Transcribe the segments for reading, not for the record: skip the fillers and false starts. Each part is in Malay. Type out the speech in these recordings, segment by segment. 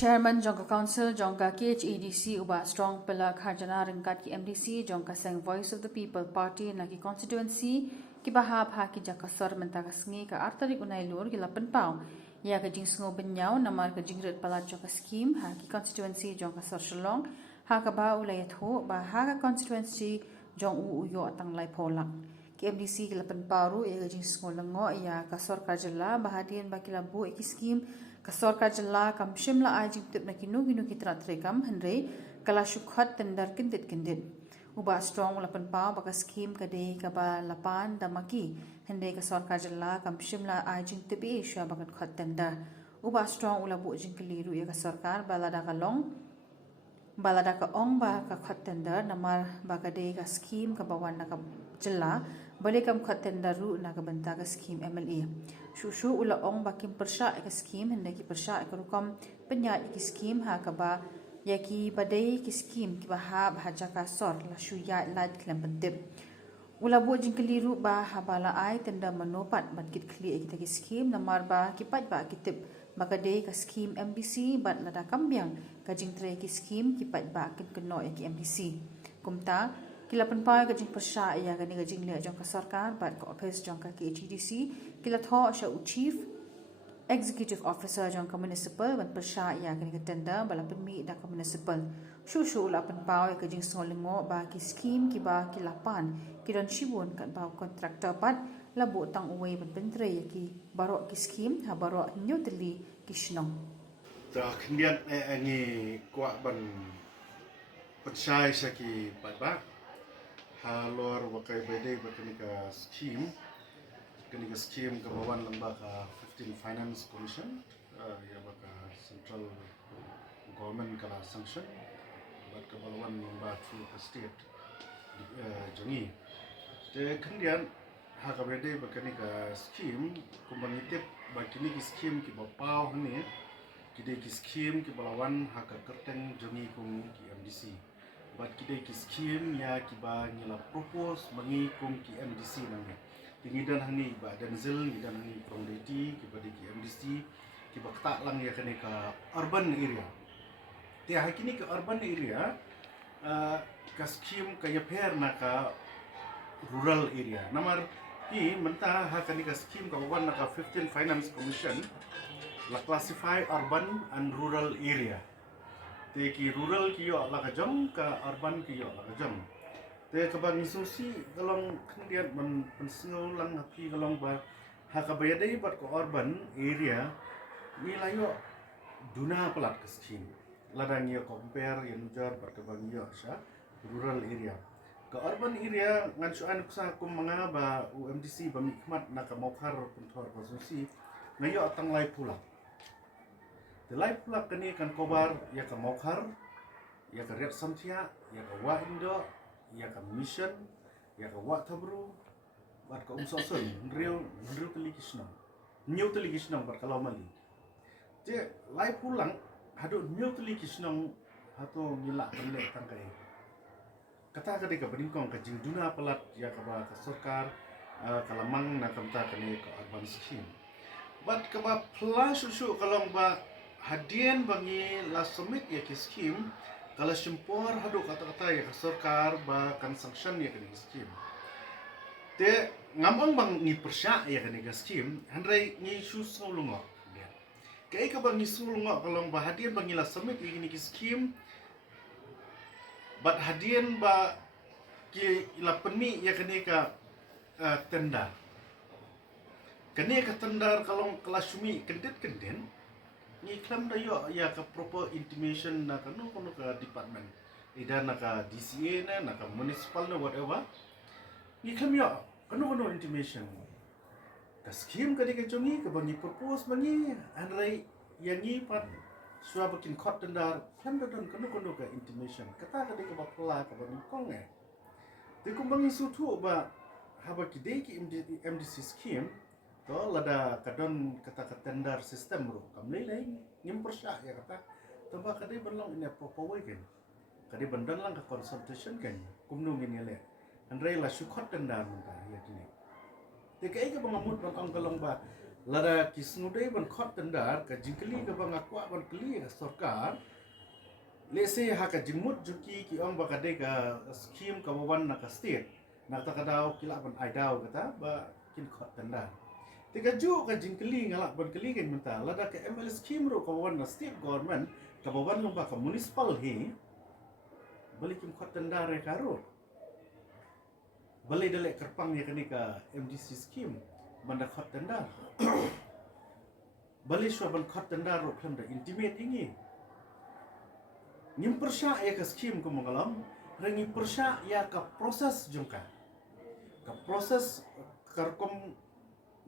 Chairman Jongka Council Jongka KHADC uba strong pillar kharjana ringkat ki MDC Jongka Sang Voice of the People Party na ki constituency ki bahab ha ki jakasor mentagasngi ka artarik unai lur ki lapan pau ya ka jing sngo benyau namar ka jingret pala Jongka scheme ha ki constituency Jongka Sor Shalong ha ka ba ulayat ho ba ha ka constituency Jong u uyo atang lai polak ki MDC ki lapan pau ya ka jing sngo lengo ya ka sor karjala bahadian ba ki labu ki scheme kasor kajala kam shimla ajing tip na kinu kitra trekam henry kala shukhat tender kindit uba strong lapan pau baka scheme kade kaba lapan damaki henry kasor kajala kam shimla ajing tip isha baka khat tender uba strong ulabu jing keliru ya kasarkar balada ka ong ba ka khat tender namar baka de ka scheme ka bawan na ka jala balik kam khat tender ru na ka banta ka scheme MLA Shushu ula ong bakim persya ek scheme henda ki persya ek rukam penya ek scheme ha ka ba ya ki badai ki scheme ki bahab haja ka sor la shuya lad klem bendep ula bo jing keliru ba habala ai tenda manopat bat kit kli ek ki scheme namar ba ki pat ba kitip baka de ka scheme MBC bat lada kambyang ka jing tre ki scheme ki pat ba kin keno ek MBC kumta kilapan pa ka jing persya ya ka ni ka jing le jong ka sarkar bat ka office jong ka KHDC kilat ho sha chief executive officer jong ka municipal ban persya ya ka ni ka tender bala pemi da ka municipal shu lapan pa ka jing solingo ba ki scheme ki ba kilapan ki don shibun kan ba contractor pat labo tang uway ban pentre ya ki baro ki scheme ha baro newtali ki shnong ta khnian ani kwa ban persya sa ki ba halor wakai bede bakanika scheme kabawan lembaga 15 Finance Commission ya baka Central Government kala sanction bat kabawan lembaga through state jongi te kemudian haka bede bakanika scheme kumbangitip bakini ki scheme ki bapau ni kide ki scheme ki balawan haka kerteng jongi kum ki MDC bat kide ki scheme ya kiba ngila propose mangi kum ki MDC nang tingidan hani ba danzel ngidan hani prondeti kiba di ki MDC kiba tak lang ya kene ka urban area te hakini ke urban area ka scheme ka ya per na ka rural area namar hi menta hakani ka scheme ka wan na ka 15 Finance Commission la classify urban and rural area te ki rural ki yo la ka jong ka urban ki yo la ka jong te ka bang susi kalong kemudian men pensengau lang api kalong ba ha ka bayadai bat ko urban area ni la yo duna pelat ke scheme ladang yo compare yang jar bat ka bang yo sha rural area ka urban area ngan suan sa kum mga ba UMDC ba mikmat na ka mokhar punthor ko susi ngayo atang lai pula Delai pula kini kan kobar ya ke mokhar, ya ke red samtia, ya ke wa indo, ya ke mission, ya ke wa tabru, bat ke umsosun, nriu teli kisnong, new teli kisnong bat kalau mali. Je lai pulang, hadu new teli kisnong hatu ngilak pelek tangkai. Kata ketika beringkong ke jingduna pelat ya ke ba ke sorkar, kalamang nak kamta kini ke urban scheme. Bat ke ba pelan susu kalau ba hadian bangi la submit ya ki scheme kala simpor hadu kata-kata ya sarkar ba kan sanction ya ki scheme te ngamang bang ni persya ya ki scheme handrai ni susau lungo kai ka bang ni sulungo kalong ba hadian bangi la submit ya ki scheme bat hadian ba ki la peni ya ki ka tenda kene ka tendar kalong kelasumi kendit ni klam da yo ya ka proper intimation na ka no ka department ida na ka DCA na ka municipal na whatever ni klam yo kano intimation ka scheme ka di ka jongi ka bani propose mangi anrai yangi pat suwa bakin khot tendar klam da don kano ka intimation kata ka di ka bapla ka bani kong te kumbang isutu ba haba ki de ki MDC scheme to lada kadon kata tender system bro kamlei lain ngim persya ya kata toba kadai berlong ini proper way kan kadai bendan lang ka consultation kan kumnu ngin le andrei la sukhat tender menta ya kini te kai ka bangamut bang kalong ba Lada kisnudai ban khot tendar ka jingkeli ka bang akwa ban keli ka sarkar. Lese ha ka jingmut juki ki ong ba kadai ka skim ka wawan na ka state. Na ta kadau kila ban aidau kata ba kin khot tendar. Tiga ju ka jingkeli ngalak ban keli kan menta lada ka ML skim ro ka wawan na state government ka wawan lomba ka municipal hi. Balik kim khot tendar ya karo. Balai dalek kerpang ya kani ka MDC scheme banda khot tendar. Balai shwa ban khot tendar ro klam da intimate ingi. Ngim persya ya ka scheme ko mangalam, rangi persya ya ka proses jungka. Ka proses karkom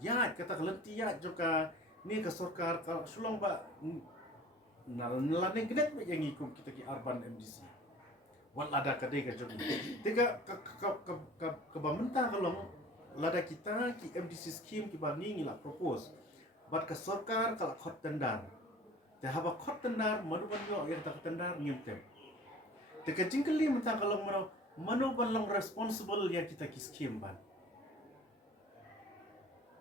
ya kata kelenti ya jungka ni ka sarkar ka sulong ba nalane genet yang ikum kita ki urban MDC. Wan lada kadai ka jogi. Tiga ka bamenta kalong lada kita ki MDC scheme ki bani ngila propose. Bat ka sarkar kala khot tendar. Te haba khot tendar manu ban yo yang tak tendar ngimtem. Te ka jingkeli menta kalong manu ban long responsible ya kita ki scheme ban.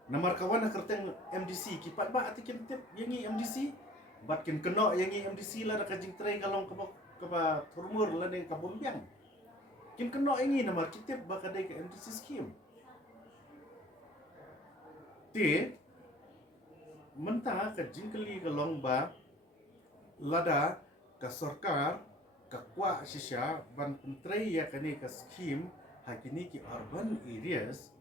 Namar kawan kerteng MDC ki pat ba atikin tip yangi MDC bat kin kena yangi MDC lada ka jingtrai kalong kaba turmur lane ka bombyang. Kin kena ingi namar kitip bakadai ka MDC scheme. Ti menta ka jingkeli ka long ba lada ka sarkar ka kwa shisha ban pentrai ya kani ka scheme hakini ki urban areas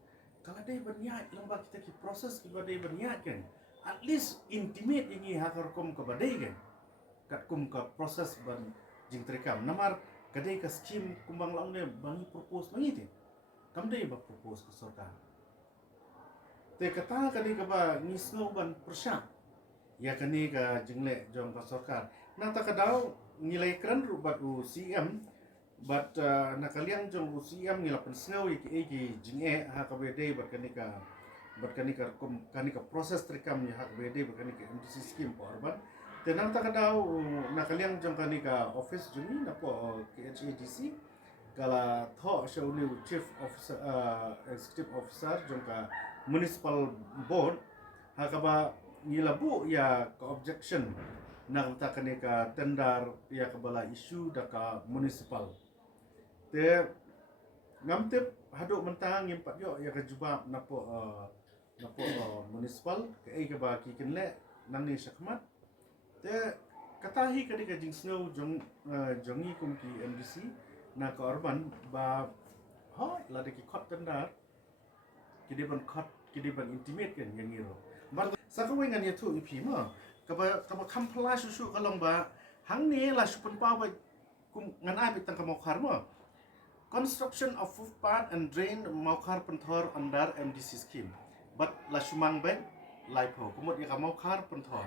kala dai banyat lamba kita ki proses ki badai banyat kan at least intimate ingi hakar kom ka badai kan kat kum ka proses ban jing trekam namar kadai ka scheme kumbang laung ne bangi propose mangiti kam dai ba propose ka sarkar te kata kadai ka ba ngisno ban persya ya kani ka jingle jong ka sarkar na ta kadau nilai keren rubat UCM but nakaliang jong UCM ngila pensngau iki jinge ha ka bede bat kani ka proses trekam ya ha ka bede bat kani ka MDC scheme po urban tenang tak kadau nakaliang jong kani ka office juni napo KHADC kala tho shauni chief officer executive officer jong ka municipal board ha ka ba ngilabu ya ka objection na ta kani ka tendar ya ka bala issue da ka municipal te ngamtep haduk mentang impat yo ya ka jubab napo municipal ke ai ka ba ki kinle nang ni sakmat te katahi kadi ka jing snow jongi kum ki MDC na ka urban ba ha la de ki khot tendar kidi ban intimate kan yang ngiro ba sa ka wengan ya tu ipi ma ka ba kampla susu kalong ba hang ni la supun pa ba kum ngan abi tang ka mokhar ma construction of footpath and drain mokhar penthor under MDC scheme but la sumang ben laipo kumut ya ka mokhar penthor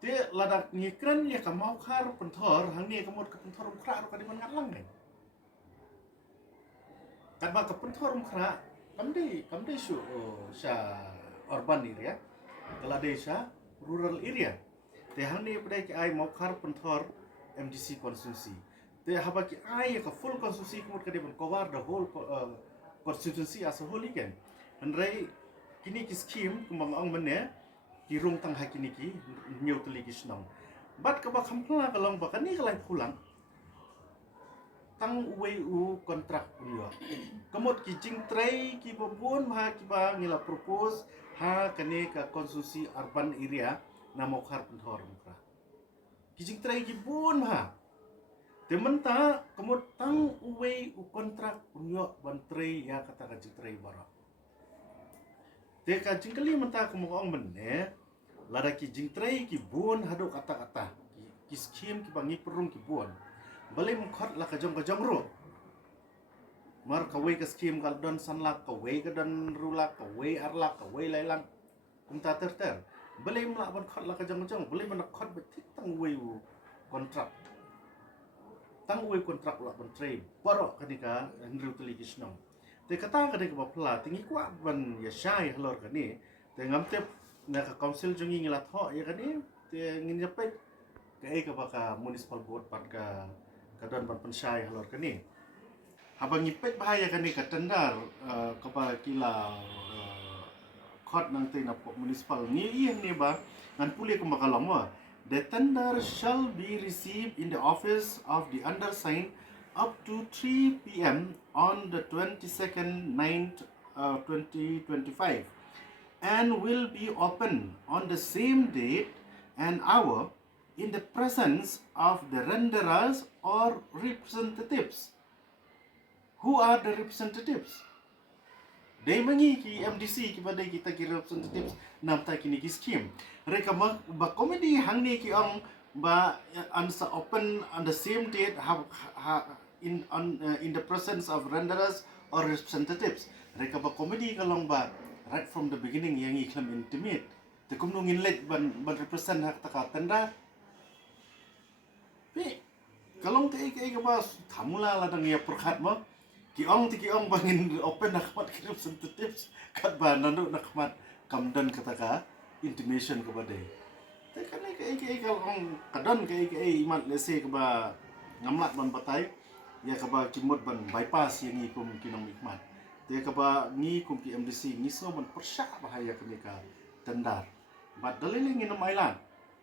te lada ngikran ya ka mokhar penthor hang ni kumut ka penthor umkra ro ka di man ngatlang ni kan ba ka penthor umkra kamdei su sa urban area kala desa rural area te hang ni pada ki ai mokhar penthor MDC constituency te haba ki ai ka full constituency kumut ka di man cover the whole constituency as a whole again andrai kini ki scheme kumang ang mane ki rung tang hakini ki nyau teli ki snong bat ka ba khampla ka long ba kani ka lai pulang tang uwe u kontrak punya kamot ki jing trai ki bobon ma ki ba ngila propose ha kani ka konstitusi urban area na mokhar penthor mukra ki jing trai ki bon ma te menta kamot tang uwe u kontrak punya ban trai ya kata ka jing trai bara te ka jing kali menta kumong menne lada ki jing trai ki bon hado kata ki scheme ki bangi perung ki bon balai mkhot la ka jong ro mar ka we ka scheme kal don san la ka we ka don rula ka we arla ka we lai lang kum ta ter balai mla ban khot la ka jong balai ban khot betik tang we u kontrak la ban trade baro kanika andrew telikisno te kata ka ba pla tingi kwa ban ya shai halor ka ni te ngamtep na ka council jongi ngila tho ya ka ni te ngin japet ka e ka ba ka municipal board pat ka don ban pensyai halor ka ni habang ipet bahaya ka ni ka tendar ka ba kila court nang te na municipal ni iya ni ba ngan puli ko makalong mo. The tender shall be received in the office of the undersigned up to 3 p.m. on the 22nd 9th 2025 and will be open on the same date and hour in the presence of the renderers or representatives. Who are the representatives? Day mangi ki MDC ki badai kita ki representatives nam ta kini ki scheme. Reka ba comedy hang ni ki ang ba answer open on the same date in the presence of renderers or representatives. Reka ba comedy kalong ba right from the beginning yang iklam intimate. Te kumnung inlet ban represent hak taka tenda. Pi kalong te ka ba thamula ladang ya perkhat mo. Kiong bangin open nakmat ki representatives kat ba nanu nakmat kamdan kataka intimation ke badai. Te kan ke kalong kadon ke imat lese ke ba ngamlat ban batai ya ke ba kimut ban bypass yang ikum kinong ikmat. Te ke ba ni kum ki MDC ni so ban persya bahaya ke ka tendar. Bat daliling ina mailan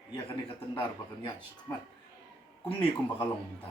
ya ke ka tendar ba kan ya shikmat. Kum ni kum bakalong minta.